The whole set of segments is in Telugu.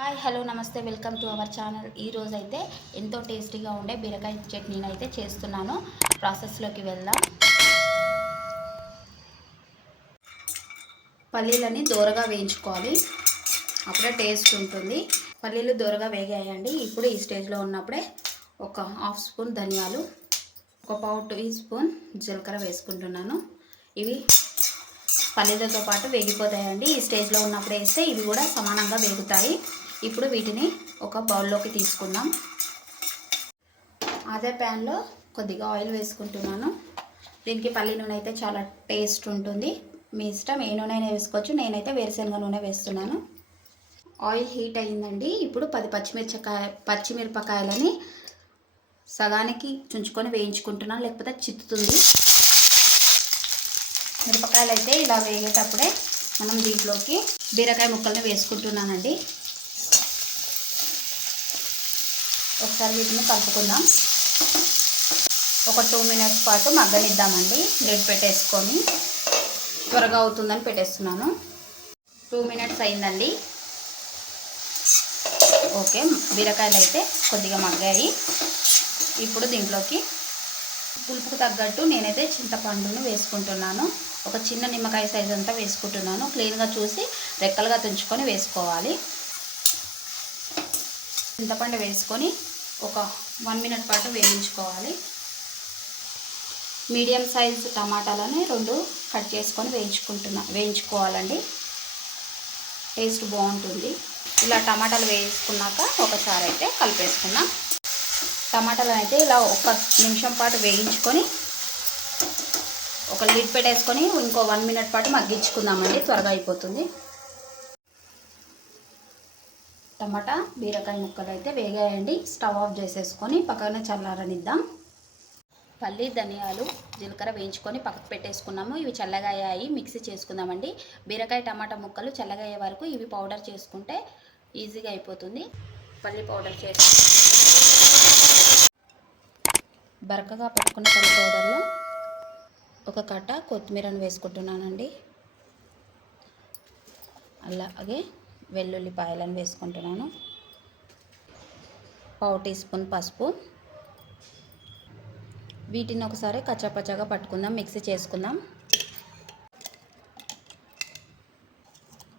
హాయ్ హలో నమస్తే వెల్కమ్ టు అవర్ ఛానల్. ఈరోజు అయితే ఎంతో టేస్టీగా ఉండే బీరకాయ చట్నీని అయితే చేస్తున్నాను. ప్రాసెస్లోకి వెళ్దాం. పల్లీలని దోరగా వేయించుకోవాలి, అప్పుడే టేస్ట్ ఉంటుంది. పల్లీలు దోరగా వేగాయండి. ఇప్పుడు ఈ స్టేజ్లో ఉన్నప్పుడే ఒక హాఫ్ స్పూన్ ధనియాలు, ఒక పావు టీ స్పూన్ జీలకర్ర వేసుకుంటున్నాను. ఇవి పల్లీలతో పాటు వేగిపోతాయండి. ఈ స్టేజ్లో ఉన్నప్పుడు వేస్తే ఇవి కూడా సమానంగా వేగుతాయి. ఇప్పుడు వీటిని ఒక బౌల్లోకి తీసుకుందాం. అదే ప్యాన్లో కొద్దిగా ఆయిల్ వేసుకుంటున్నాను. దీనికి పల్లి నూనె అయితే చాలా టేస్ట్ ఉంటుంది. మీ ఇష్టం, ఏ నూనె అయినా వేసుకోవచ్చు. నేనైతే వేరుశనగ నూనె వేస్తున్నాను. ఆయిల్ హీట్ అయ్యిందండి. ఇప్పుడు 10 పచ్చిమిరపకాయలని సగానికి చుంచుకొని వేయించుకుంటున్నాను, లేకపోతే చిత్తుతుంది. మిరపకాయలు అయితే ఇలా వేగేటప్పుడే మనం దీంట్లోకి బీరకాయ ముక్కల్ని వేసుకుంటున్నానండి. ఒకసారి వీటిని కలుపుకుందాం. ఒక 2 మినిట్స్ పాటు మగ్గనిద్దామండి. లిడ్ పెట్టేసుకొని, త్వరగా అవుతుందని పెట్టేస్తున్నాను. 2 మినిట్స్ అయిందండి. ఓకే, బీరకాయలు అయితే కొద్దిగా మగ్గాయి. ఇప్పుడు దీంట్లోకి పులుపుకు తగ్గట్టు నేనైతే చింతపండును వేసుకుంటున్నాను. ఒక చిన్న నిమ్మకాయ సైజ్ అంతా వేసుకుంటున్నాను. క్లీన్గా చూసి రెక్కలుగా తుంచుకొని వేసుకోవాలి. చింతపండు వేసుకొని ఒక 1 మినిట్ పాటు వేయించుకోవాలి. మీడియం సైజ్ టమాటాలని 2 కట్ చేసుకొని వేయించుకోవాలండి. టేస్ట్ బాగుంటుంది. ఇలా టమాటాలు వేసుకున్నాక ఒకసారి అయితే కలిపేసుకుందాం. టమాటాలు అయితే ఇలా 1 నిమిషం పాటు వేయించుకొని ఒక లిడ్ పెట్టేసుకొని ఇంకో 1 మినిట్ పాటు మగ్గించుకుందామండి. త్వరగా అయిపోతుంది. టమాటా బీరకాయ ముక్కలు అయితే వేగాయండి. స్టవ్ ఆఫ్ చేసేసుకొని పక్కన చల్లారనిద్దాం. పల్లి, ధనియాలు, జీలకర్ర వేయించుకొని పక్కకు పెట్టేసుకున్నాము. ఇవి చల్లగా అయ్యాయి. మిక్సీ చేసుకుందామండి. బీరకాయ టమాటా ముక్కలు చల్లగా అయ్యే వరకు ఇవి పౌడర్ చేసుకుంటే ఈజీగా అయిపోతుంది. పల్లి పౌడర్ చేసి బరకగా పెట్టుకున్న పల్లి పౌడర్లో ఒక కట్ట కొత్తిమీరను వేసుకుంటున్నానండి. అలాగే వెల్లుల్లిపాయలను వేసుకుంటున్నాను. పావు టీ స్పూన్ పసుపు. వీటిని ఒకసారి కచ్చాపచ్చాగా పట్టుకుందాం, మిక్సీ చేసుకుందాం.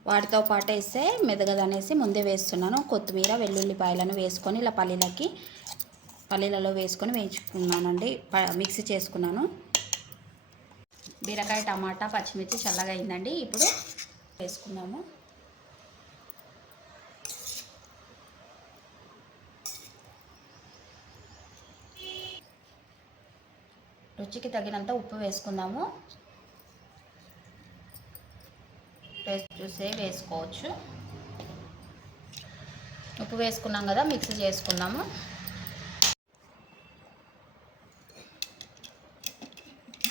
వాటితో పాటు వేస్తే మెదగదనేసి ముందే వేస్తున్నాను. కొత్తిమీర, వెల్లుల్లిపాయలను వేసుకొని ఇలా పల్లీలలో వేసుకొని వేయించుకున్నానండి. మిక్సీ చేసుకున్నాను. బీరకాయ, టమాటా, పచ్చిమిర్చి చల్లగా అయిందండి. ఇప్పుడు వేసుకున్నాము. రుచికి తగినంత ఉప్పు వేసుకుందాము. టేస్ట్ చూసే వేసుకోవచ్చు. ఉప్పు వేసుకున్నాం కదా, మిక్సీ చేసుకుందాము.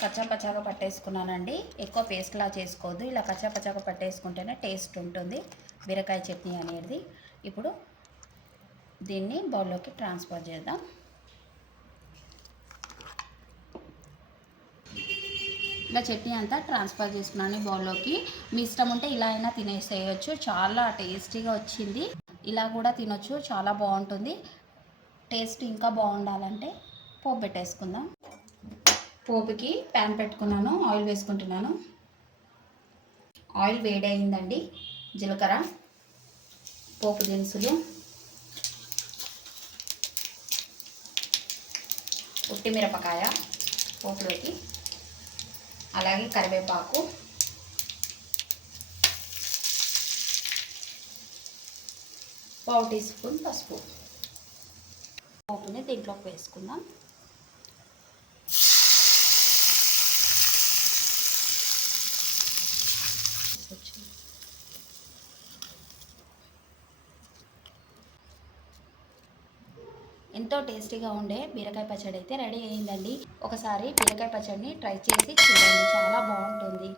కచ్చాపచ్చాగా పట్టేసుకున్నానండి. ఎక్కువ పేస్ట్లా చేసుకోవద్దు. ఇలా కచ్చాపచ్చాగా పట్టేసుకుంటేనే టేస్ట్ ఉంటుంది బీరకాయ చట్నీ అనేది. ఇప్పుడు దీన్ని బౌల్లోకి ట్రాన్స్ఫర్ చేద్దాం. ఇలా చట్నీ అంతా ట్రాన్స్ఫర్ చేసుకున్నాను బౌల్లోకి. మీ ఇష్టం ఉంటే ఇలా అయినా తినేసేయచ్చు. చాలా టేస్టీగా వచ్చింది. ఇలా కూడా తినొచ్చు, చాలా బాగుంటుంది. టేస్ట్ ఇంకా బాగుండాలంటే పోపు పెట్టేసుకుందాం. పోపుకి ప్యాన్ పెట్టుకున్నాను. ఆయిల్ వేసుకుంటున్నాను. ఆయిల్ వేడి అయిందండి. జీలకర్ర, పోపు దినుసులు, ఉట్టిమిరపకాయ పోపులోకి, అలాగే కరివేపాకు, పావు టీ స్పూన్ పసుపు. పోపుని దీంట్లోకి వేసుకుందాం. ఎంతో టేస్టీగా ఉండే బీరకాయ పచ్చడి అయితే రెడీ అయిందండి. ఒకసారి బీరకాయ పచ్చడిని ట్రై చేసి చూడండి, చాలా బాగుంటుంది.